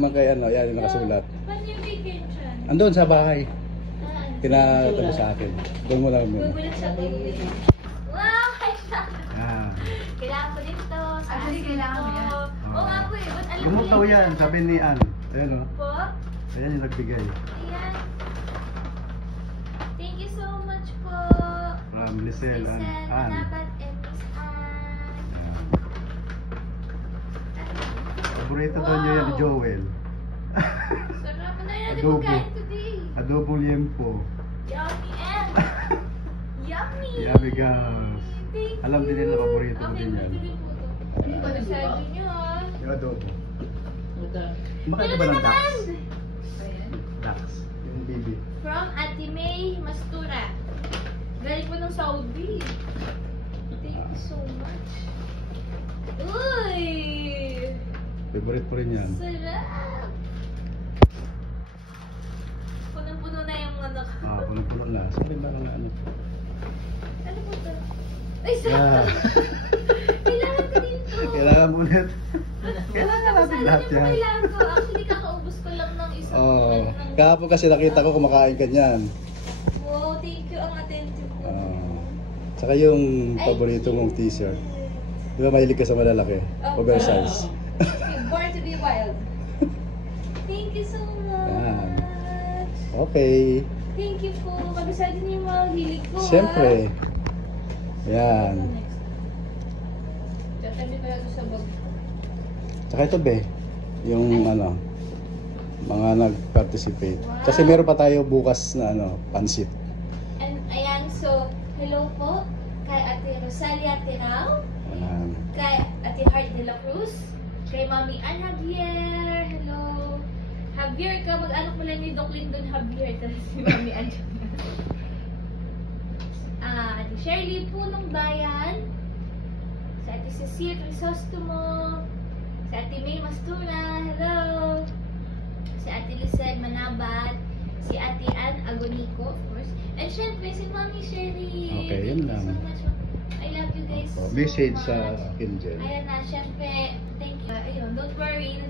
Naman kay ano, yan yung nakasulat. Paano yung vacation? Andun sa bahay. Pinatalo sa akin. Doon mo lang muna. Gugulat siya to. Wow! Ah. Kailangan ko dito. Actually, kailangan mo yan. Oo nga po eh. Ba't alam Gumutaw yan, sabi ni Ann. Ayan o. Po? Ayan yung nagbigay. Ayan. Thank you so much po. From Lisel and Lisel, Ann. Manabat, and Miss Ann. Ayan. Paborito daw niya yan ni Joel. Sarap na yan. Di Adobo. pagkain today. Adobo liempo. Yummy and yummy. Yummy guys. Thank you. Alam din nila paborito ko Okay, din yan. pwede po to. Hindi ko na Sabi niyo ah. Yung adobo. Ito. Kumakain ka ba ng ducks? Ayan. Ducks. Yung baby. From Ate May Mastura. Galing po ng Saudi. Thank you so much. Uy! Favorite ko rin yan. Sarap! Punong-puno na yung ano ko. Ah, puno-puno na. Sabi ba lang na ano? Ano po ito? Ay, Yeah. sarap! Kailangan ko dito. Kailangan mo ulit. Kailangan natin Sana lahat niyo po yan. kailangan ko. Actually, kakaubos ko lang ng isang Oo. ng- Kahapon kasi nakita ko kumakain ka niyan. Wow, thank you. Ang attentive po. Tsaka yung paborito mong t-shirt. Di ba mahilig ka sa malalaki? Oversize. Born to be wild. Thank you so Yan. much. Okay. Thank you po. Kabisado niyo yung mga hilig ko. Siyempre. Yan. Tatabi ko lang sa bag. Tsaka ito be. Yung ano. Mga nag-participate. Kasi meron pa tayo bukas na ano, pansit. And ayan, so, hello po kay Ate Rosalia Tirao, Yan. kay Ate Heart de la Cruz, kay Mami Ann Javier, hello. Javier ka, mag-anak mo lang ni Doc Lindon Javier, tapos si Mami Ann Javier. Ate Shirley Punong Bayan, si Ate Cecile Crisostomo, si Ate May Mastura, hello. Si Ate Lisel Manabat, si Ate Ann Agonico, of course. And syempre, si Mami Shirley. Okay, yun lang. Thank you so much. I love you guys so Message much. sa akin dyan. Ayan na, syempre, thank you. Ayun, don't worry,